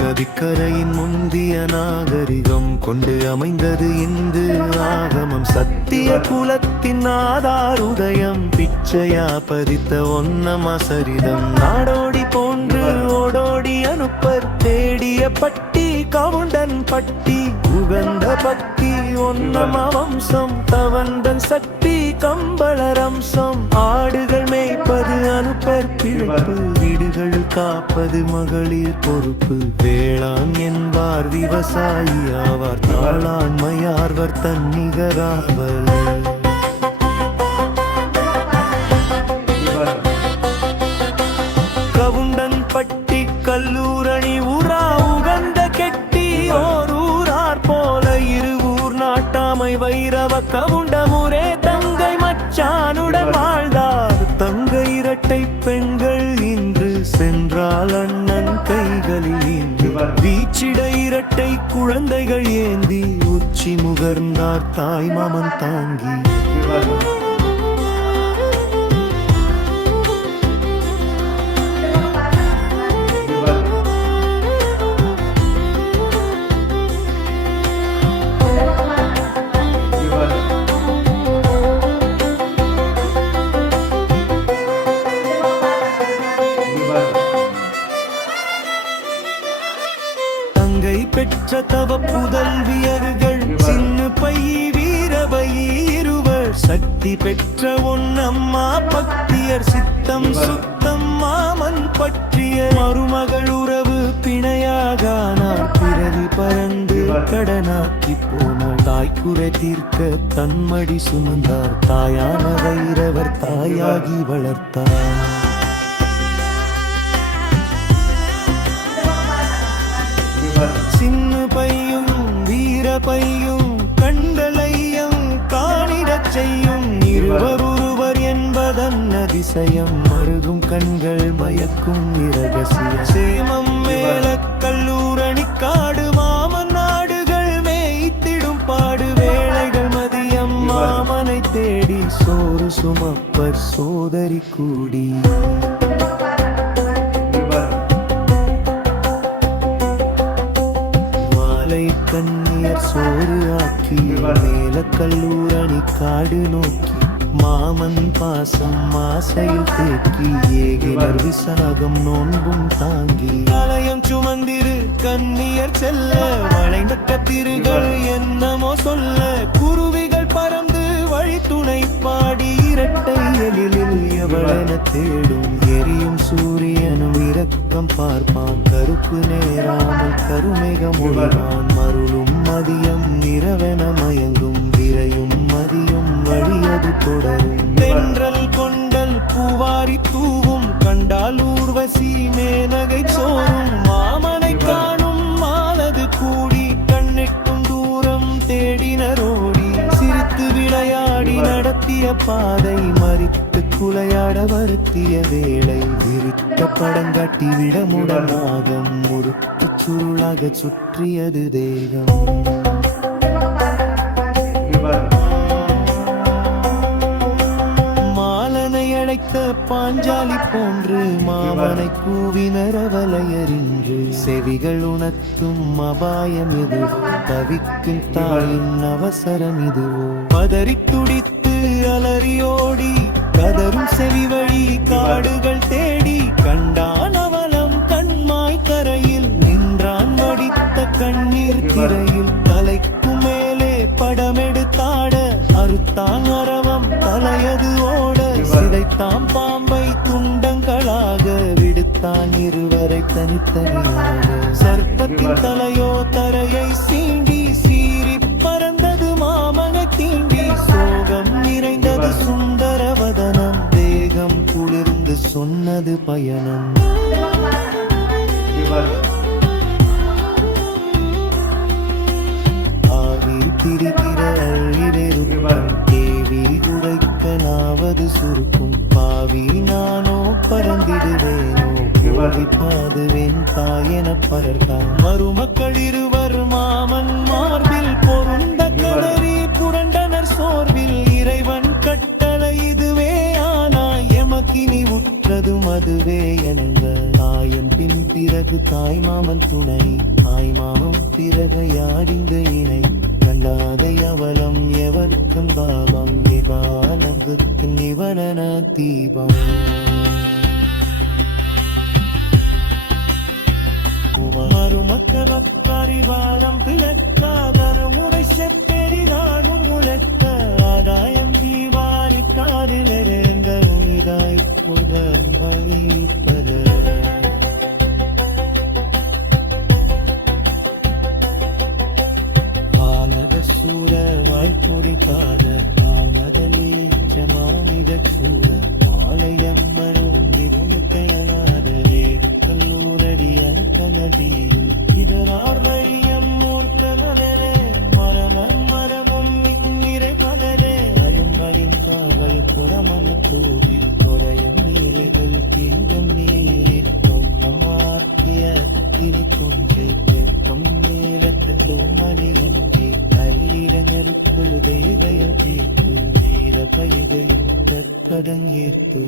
நதிக்கரையின் முந்திய நாகரிகம் கொண்டு அமைந்தது இந்து ஆகமம். சத்திய குலத்தின் ஆதார் உதயம் பிச்சையா பதித்த ஒன்னமா சரிதம். நாடோடி போன்று ஓடோடி அனுப்பர் தேடிய பட்டி கவுண்டன் பட்டி. உகந்த பக்தி ஒன்னம வம்சம் தவந்தன் சக்தி கம்பளரம்சம். ஆடுகள் மேய்ப்பது அனுப்பர் பிழைப்பு வீடுகள் காப்பது மகளிர் பொறுப்பு. வேளாண் என்பார் விவசாயி ஆவார் தாளாண்மையார்வர் தன்னிகராவர். கவுண்டன் பட்டி கல்லூரணி ஊரா உகந்த கெட்டி ஓர் ஊரார் போல இருவூர் நாட்டாமை வைரவ கவுண்டமுரே தங்கை மச்சானுடன் வாழ்ந்தார். தங்கை இரட்டை பெண்கள் இன்று சென்றால் அண்ணன் கைகளில் இன்று வீச்சிட இரட்டை குழந்தைகள் ஏந்தி உச்சி முகர்ந்தார் தாய் மாமன் தாங்கி. பெற்ற தவ புதல்வியர்கள் சின்ன பையி வீரபயி இருவர். சக்தி பெற்ற ஒன்னம்மா பக்தியர் சித்தம் சுத்தம் மாமன் பற்றிய. மருமகள் உறவு பிணையாகானார் பிறவி பறந்து கடனாக்கி போனார். தாய்க்குறை தீர்க்க தன்மடி சுமந்தார் தாயான வைரவர் தாயாகி வளர்த்தார். சின்ன பையும் வீர பையும் கண்களையும் காணிடச் செய்யும். இருவர் ஒருவர் என்பதன் அதிசயம் மருகும் கண்கள் மயக்கும் இரகசிய. சேமம் மேல கல்லூரணி காடு மாமன் நாடுகள் மேய்த்திடும் பாடு. வேளைகள் மதியம் மாமனை தேடி சோறு சுமப்பர் சோதரி கூடி. கண்ணியர் சோறு ஆக்கி மேல கல்லூரணி காடு நோக்கி. மாமன் பாசம் மாசையில் தேக்கி ஏகினர் விசாகம் நோன்பும் தாங்கி. ஆலயம் சுமந்திரு கண்ணியர் செல்ல வளைந்த கத்திரிகள் என்னமோ சொல்ல. குருவிகள் பறந்து வழி துணை பாடி இரட்டை எழிலில் எவளென தேடும். எரியும் சூரியனும் இரக்கம் பார்ப்பான் கருப்பு நேராமல் கருமேகம் ஒளிவான். மருளும் மதியம் இரவென மயங்கும் விரையும் மதியும் வழியது தொடரும். தென்றல் கொண்டல் பூவாரி தூவும் கண்டால் ஊர்வசி மேனகை சோறும். மாமனை காணும் மாலது கூடி கண்ணிட்டும் தூரம் தேடினரோடி. சிரித்து விளையாடி நடத்திய பாதை மறித்து குலையாட வருத்திய வேளை. விரித்த படங்காட்டி விடமுடனாகம் முறுக்கு சுருளாக சுற்றியது தேகம். மாலனை அழைத்த பாஞ்சாலி போன்று மாமனை கூவினர் அவளையறின்று. செவிகள் உணர்த்தும் அபாயம் எதுவோ தவிக்கும் தாயின் அவசரம் இதுவோ. பதறி துடித்து அலறியோடி கதரும் செவி வழி காடுகள் தேடி. கண்டான் அவலம் கண்மாய் கரையில் நின்றான் வடித்த கண்ணீர் திரையில். தலைக்கு மேலே படமெடுத்தாட அறுத்தான் அரவம் தலையது ஓட. சிதைத்தான் பாம்பை துண்டங்களாக விடுத்தான் இருவரை தனித்தனியாக. சர்ப்பத்தின் தலையோ தரையை சீண்டி சீறி பறந்தது மாமனை தீண்டி. சோகம் நிறைந்தது சுந்தரவதனம் தேகம் குளிர்ந்து சொன்னது பயணம். சாதுவேன் தாயென பலர்தான் மருமக்கள் இருவர் மாமன் மார்பில் பொருந்த கதறி புரண்டனர் சோர்வில் இறைவன் கட்டளை இதுவே ஆனாய் எமக்கினி உற்றதும் அதுவே எனங்க தாயன் பின் பிறகு தாய் மாமன் துணை தாய் மாமன் பிறகு யாடிந்த இணை கண்டாதை அவலம் எவர்க்கும் பாவம் நிவானகுக்கு நிவரண தீபம் மருமக்களிவாரம் பிளக்காதர முறை செப்பெரிதானும் உழைக்க ஆதாயம் தீவாரி காரிலிருந்த இதாய் புதர் வழிப்பத ஆனத சூர வாழ்த்துடிக்காத ஆனதலீச்ச மாநில சூர ஆலயம்மனும் விரும்புக்கையனாத வேடுக்கல்லூரடி அணக்கமதியில் இதரார்வையம் மூர்த்தமனே மரமம் மரமும் நிறை பதரே அரும்பலின் காவல் புறமன கூறி குறையும் நீரைகள் கிங்கம் நீர்க்கும் நம்மாக்கிய திருக்குஞ்சு தெற்கும் நேரத்திலும் மணியன்றி கையிடங்கருக்குள் தெய்வய தீர்த்து வீர பைகளில் கதங்கீர்த்து